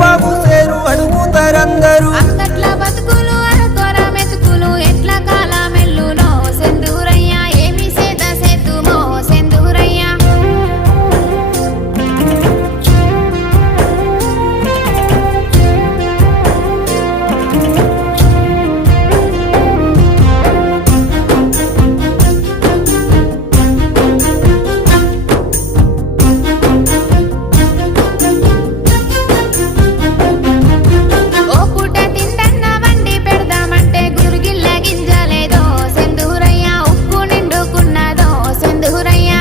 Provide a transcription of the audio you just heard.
బాబు సేరు అడుగుతారందరూ.